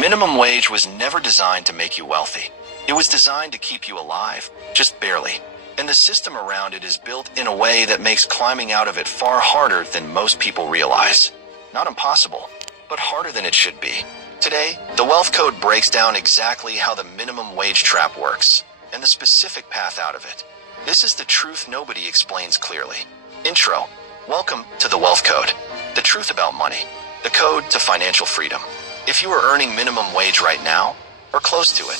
Minimum wage was never designed to make you wealthy. It was designed to keep you alive, just barely. And the system around it is built in a way that makes climbing out of it far harder than most people realize. Not impossible, but harder than it should be. Today, the Wealth Code breaks down exactly how the minimum wage trap works, and the specific path out of it. This is the truth nobody explains clearly. Intro. Welcome to the Wealth Code. The truth about money. The code to financial freedom. If you are earning minimum wage right now, or close to it,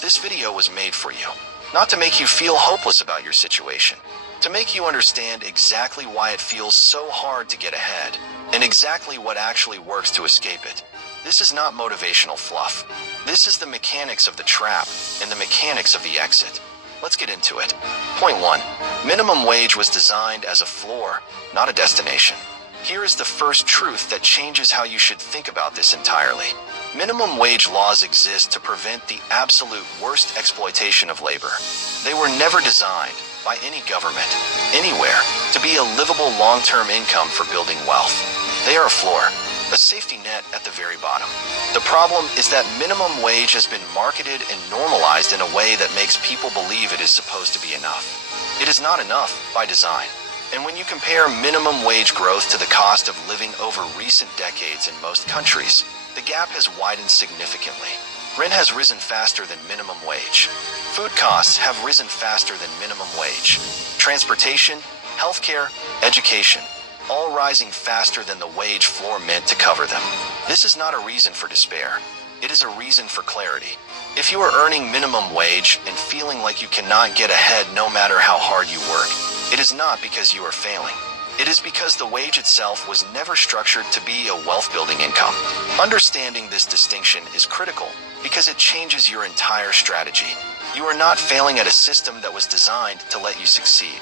this video was made for you. Not to make you feel hopeless about your situation, to make you understand exactly why it feels so hard to get ahead, and exactly what actually works to escape it. This is not motivational fluff. This is the mechanics of the trap and the mechanics of the exit. Let's get into it. Point 1. Minimum wage was designed as a floor, not a destination. Here is the first truth that changes how you should think about this entirely. Minimum wage laws exist to prevent the absolute worst exploitation of labor. They were never designed, by any government, anywhere, to be a livable long-term income for building wealth. They are a floor, a safety net at the very bottom. The problem is that minimum wage has been marketed and normalized in a way that makes people believe it is supposed to be enough. It is not enough by design. And when you compare minimum wage growth to the cost of living over recent decades in most countries, the gap has widened significantly. Rent has risen faster than minimum wage. Food costs have risen faster than minimum wage. Transportation, healthcare, education, all rising faster than the wage floor meant to cover them. This is not a reason for despair. It is a reason for clarity. If you are earning minimum wage and feeling like you cannot get ahead no matter how hard you work, it is not because you are failing. It is because the wage itself was never structured to be a wealth-building income. Understanding this distinction is critical because it changes your entire strategy. You are not failing at a system that was designed to let you succeed.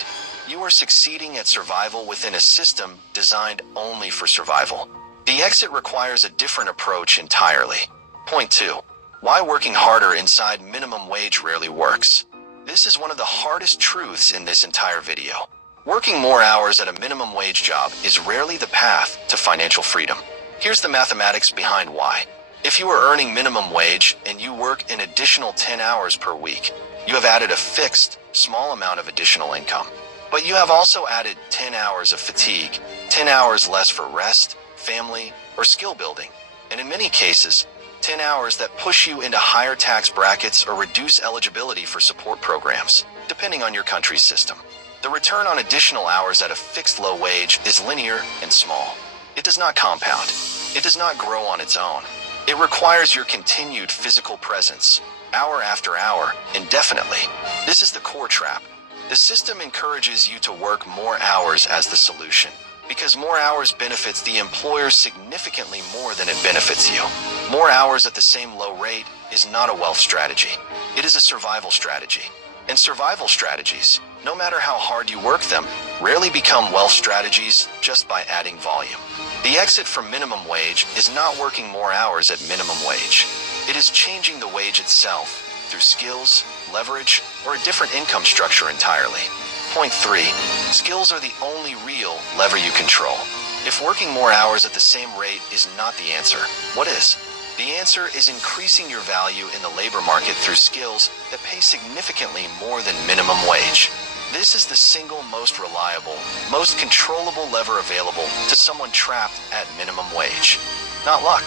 You are succeeding at survival within a system designed only for survival. The exit requires a different approach entirely. Point 2. Why working harder inside minimum wage rarely works. This is one of the hardest truths in this entire video. Working more hours at a minimum wage job is rarely the path to financial freedom. Here's the mathematics behind why. If you are earning minimum wage and you work an additional 10 hours per week, you have added a fixed, small amount of additional income. But you have also added 10 hours of fatigue, 10 hours less for rest, family, or skill building, and in many cases, 10 hours that push you into higher tax brackets or reduce eligibility for support programs, depending on your country's system. The return on additional hours at a fixed low wage is linear and small. It does not compound. It does not grow on its own. It requires your continued physical presence, hour after hour, indefinitely. This is the core trap. The system encourages you to work more hours as the solution, because more hours benefits the employer significantly more than it benefits you. More hours at the same low rate is not a wealth strategy. It is a survival strategy. And survival strategies, no matter how hard you work them, rarely become wealth strategies just by adding volume. The exit from minimum wage is not working more hours at minimum wage. It is changing the wage itself through skills, leverage, or a different income structure entirely. Point 3. Skills are the only real lever you control. If working more hours at the same rate is not the answer, what is? The answer is increasing your value in the labor market through skills that pay significantly more than minimum wage. This is the single most reliable, most controllable lever available to someone trapped at minimum wage. Not luck,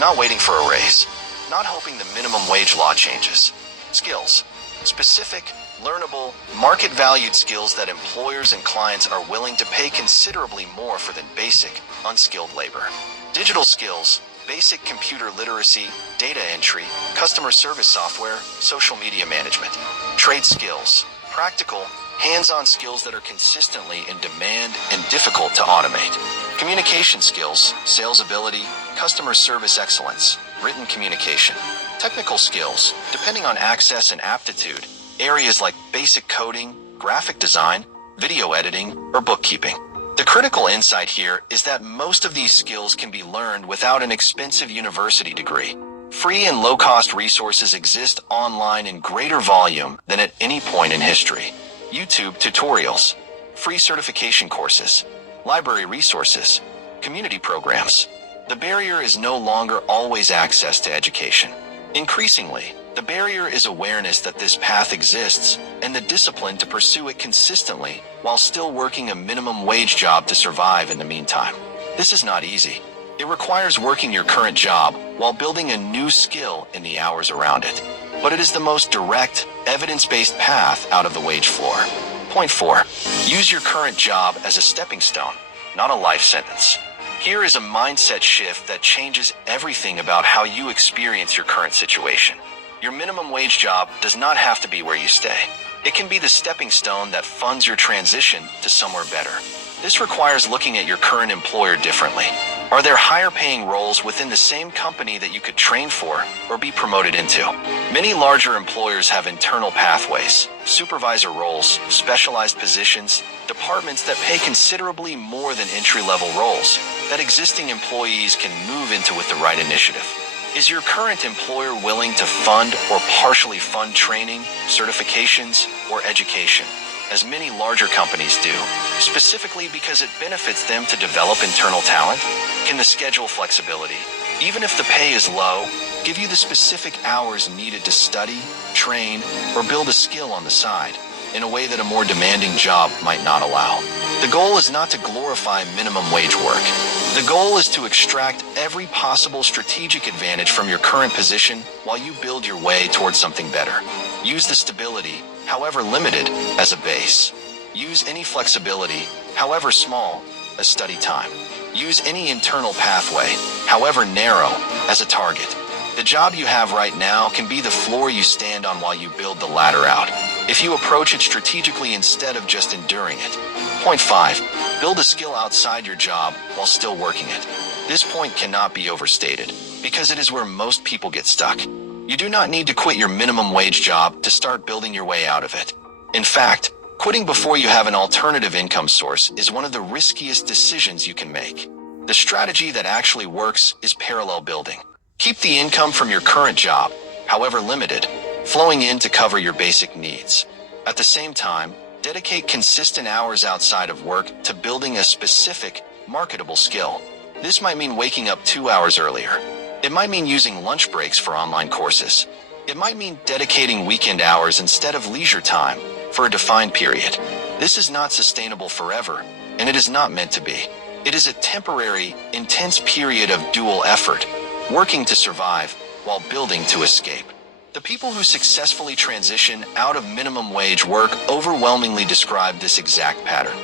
not waiting for a raise, not hoping the minimum wage law changes. Skills. Specific, learnable, market-valued skills that employers and clients are willing to pay considerably more for than basic, unskilled labor. Digital skills, basic computer literacy, data entry, customer service software, social media management. Trade skills, practical, hands-on skills that are consistently in demand and difficult to automate. Communication skills, sales ability, customer service excellence, written communication. Technical skills, depending on access and aptitude, areas like basic coding, graphic design, video editing, or bookkeeping. The critical insight here is that most of these skills can be learned without an expensive university degree. Free and low-cost resources exist online in greater volume than at any point in history. YouTube tutorials, free certification courses, library resources, community programs. The barrier is no longer always access to education. Increasingly, the barrier is awareness that this path exists and the discipline to pursue it consistently while still working a minimum wage job to survive in the meantime. This is not easy. It requires working your current job while building a new skill in the hours around it. But it is the most direct, evidence-based path out of the wage floor. Point 4. Use your current job as a stepping stone, not a life sentence. Here is a mindset shift that changes everything about how you experience your current situation. Your minimum wage job does not have to be where you stay. It can be the stepping stone that funds your transition to somewhere better. This requires looking at your current employer differently. Are there higher paying roles within the same company that you could train for or be promoted into? Many larger employers have internal pathways, supervisor roles, specialized positions, departments that pay considerably more than entry-level roles that existing employees can move into with the right initiative. Is your current employer willing to fund or partially fund training, certifications, or education, as many larger companies do, specifically because it benefits them to develop internal talent? Can the schedule flexibility, even if the pay is low, give you the specific hours needed to study, train, or build a skill on the side in a way that a more demanding job might not allow? The goal is not to glorify minimum wage work. The goal is to extract every possible strategic advantage from your current position while you build your way towards something better. Use the stability, however limited, as a base. Use any flexibility, however small, as study time. Use any internal pathway, however narrow, as a target. The job you have right now can be the floor you stand on while you build the ladder out, if you approach it strategically instead of just enduring it. Point 5. Build a skill outside your job while still working it. This point cannot be overstated, because it is where most people get stuck. You do not need to quit your minimum wage job to start building your way out of it. In fact, quitting before you have an alternative income source is one of the riskiest decisions you can make. The strategy that actually works is parallel building. Keep the income from your current job, however limited, flowing in to cover your basic needs. At the same time, dedicate consistent hours outside of work to building a specific, marketable skill. This might mean waking up 2 hours earlier. It might mean using lunch breaks for online courses. It might mean dedicating weekend hours instead of leisure time for a defined period. This is not sustainable forever, and it is not meant to be. It is a temporary, intense period of dual effort, working to survive while building to escape. The people who successfully transition out of minimum wage work overwhelmingly describe this exact pattern.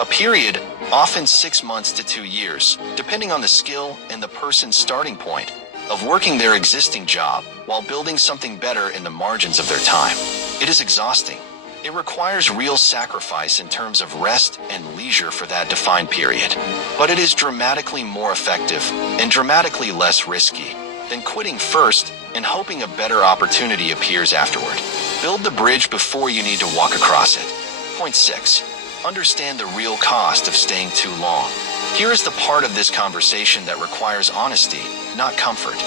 A period, often 6 months to 2 years, depending on the skill and the person's starting point, of working their existing job while building something better in the margins of their time. It is exhausting. It requires real sacrifice in terms of rest and leisure for that defined period. But it is dramatically more effective and dramatically less risky than quitting first and hoping a better opportunity appears afterward. Build the bridge before you need to walk across it. Point 6. Understand the real cost of staying too long. Here is the part of this conversation that requires honesty, not comfort.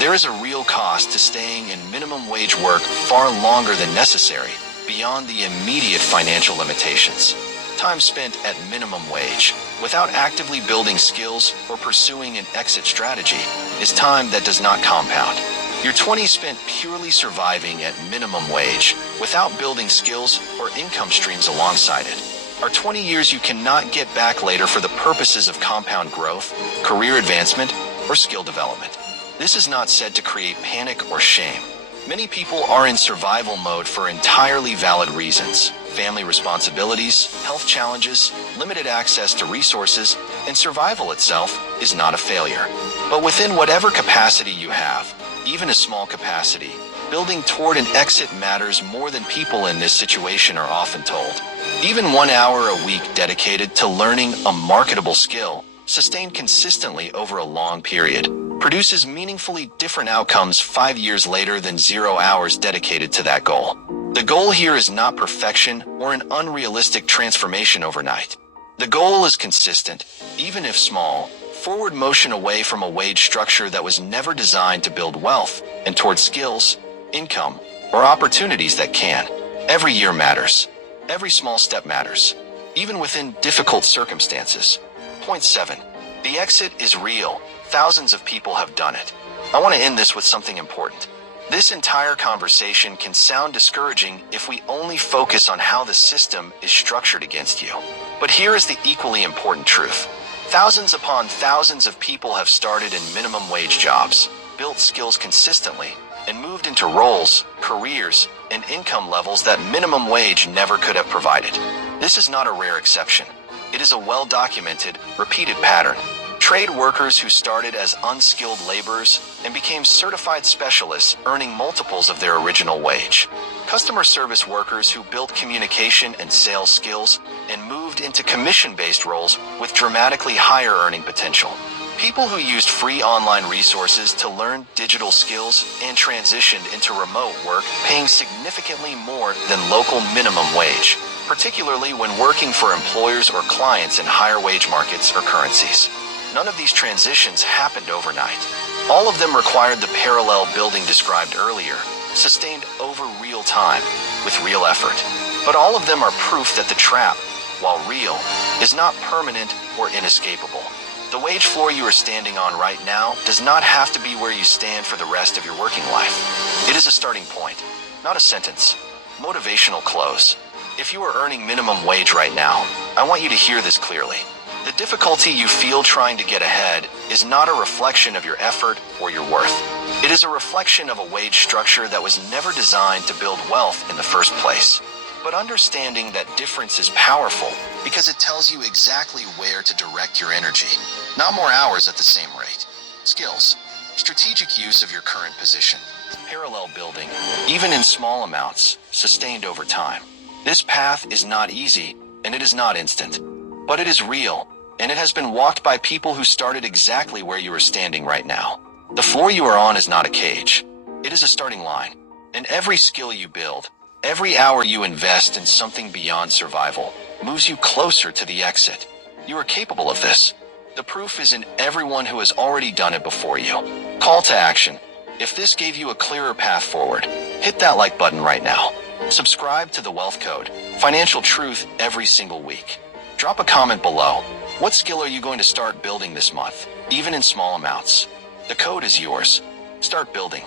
There is a real cost to staying in minimum wage work far longer than necessary, beyond the immediate financial limitations. Time spent at minimum wage, without actively building skills or pursuing an exit strategy, is time that does not compound. Your 20s spent purely surviving at minimum wage, without building skills or income streams alongside it, are 20 years you cannot get back later for the purposes of compound growth, career advancement, or skill development. This is not said to create panic or shame. Many people are in survival mode for entirely valid reasons: family responsibilities, health challenges, limited access to resources, and survival itself is not a failure. But within whatever capacity you have, even a small capacity, building toward an exit matters more than people in this situation are often told. Even 1 hour a week dedicated to learning a marketable skill, sustained consistently over a long period, produces meaningfully different outcomes 5 years later than 0 hours dedicated to that goal. The goal here is not perfection or an unrealistic transformation overnight. The goal is consistent, even if small, forward motion away from a wage structure that was never designed to build wealth and toward skills, income, or opportunities that can. Every year matters. Every small step matters, even within difficult circumstances. Point 7. The exit is real, Thousands of people have done it. I want to end this with something important. This entire conversation can sound discouraging if we only focus on how the system is structured against you. But here is the equally important truth. Thousands upon thousands of people have started in minimum wage jobs, built skills consistently, and moved into roles, careers, and income levels that minimum wage never could have provided. This is not a rare exception. It is a well-documented, repeated pattern. Trade workers who started as unskilled laborers and became certified specialists earning multiples of their original wage. Customer service workers who built communication and sales skills and moved into commission-based roles with dramatically higher earning potential. People who used free online resources to learn digital skills and transitioned into remote work paying significantly more than local minimum wage, particularly when working for employers or clients in higher wage markets or currencies. None of these transitions happened overnight. All of them required the parallel building described earlier, sustained over real time, with real effort. But all of them are proof that the trap, while real, is not permanent or inescapable. The wage floor you are standing on right now does not have to be where you stand for the rest of your working life. It is a starting point, not a sentence. Motivational close. If you are earning minimum wage right now, I want you to hear this clearly. The difficulty you feel trying to get ahead is not a reflection of your effort or your worth. It is a reflection of a wage structure that was never designed to build wealth in the first place. But understanding that difference is powerful because it tells you exactly where to direct your energy. Not more hours at the same rate. Skills. Strategic use of your current position. Parallel building, even in small amounts, sustained over time. This path is not easy, and it is not instant. But it is real, and it has been walked by people who started exactly where you are standing right now. The floor you are on is not a cage. It is a starting line. And every skill you build, every hour you invest in something beyond survival, moves you closer to the exit. You are capable of this. The proof is in everyone who has already done it before you. Call to action. If this gave you a clearer path forward, hit that like button right now. Subscribe to The Wealth Code, financial truth every single week. Drop a comment below. What skill are you going to start building this month, even in small amounts? The code is yours. Start building.